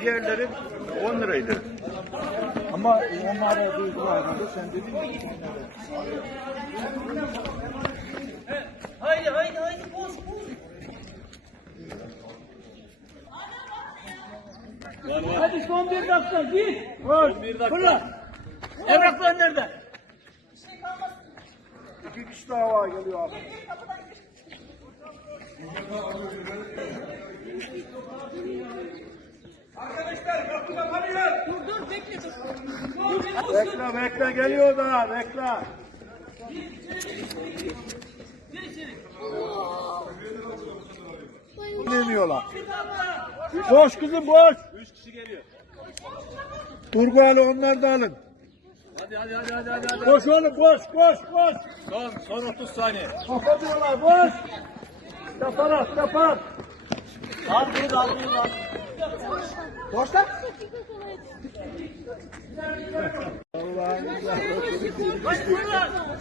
Diğerleri 10 liraydı. Ama İmam Ağabey'e duydular. Sen dedin mi? Merhaba. Hadi son bir dakika git. Son bir dakika. Fırla. Evrakların nerede? Bir şey kalmasın. İki kişi daha var geliyor abi. Arkadaşlar kapı kapanıyor. Dur dur bekle dur. Bekle bekle geliyor daha bekle. Bir, bir, bir, bir. geliyorlar. Boş, boş kızım boş. Kişi, üç kişi geliyor. Durgu alın onları da alın. Hadi hadi hadi hadi. hadi, boş hadi. Koş oğlum koş koş koş. Son, son 30 saniye. Kapatıyorlar boş. Kapat at kapat. Al bir de al bir de al. Boş lan.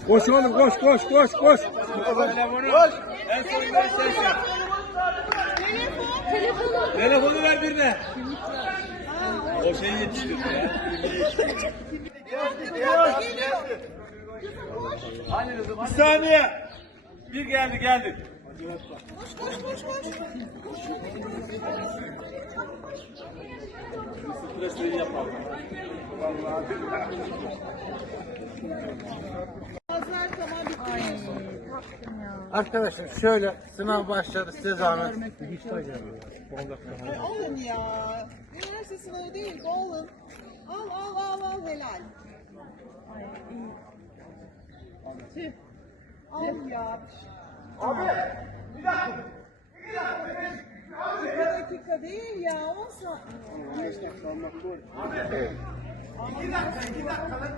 Koş oğlum koş koş koş koş. Koş. En son 5 sesyon. Telefonu ver birine. Aa, o, o şey yetiştirdi ya. Bir, bir, bir anlı. Anlı. saniye. Bir geldi geldi. Koş koş koş koş. Vallahi. Ya. Arkadaşlar şöyle sınav başladı Hiç size zahmet. Alın ya. Üniversite şey sınavı değil oğlum. Al al al al helal. Tüh. Tüh. Al, Tüh. al ya. Abi bir dakika. Bir dakika. Abi, bir dakika değil ya, on saat. Abi, iki dakika, iki dakika.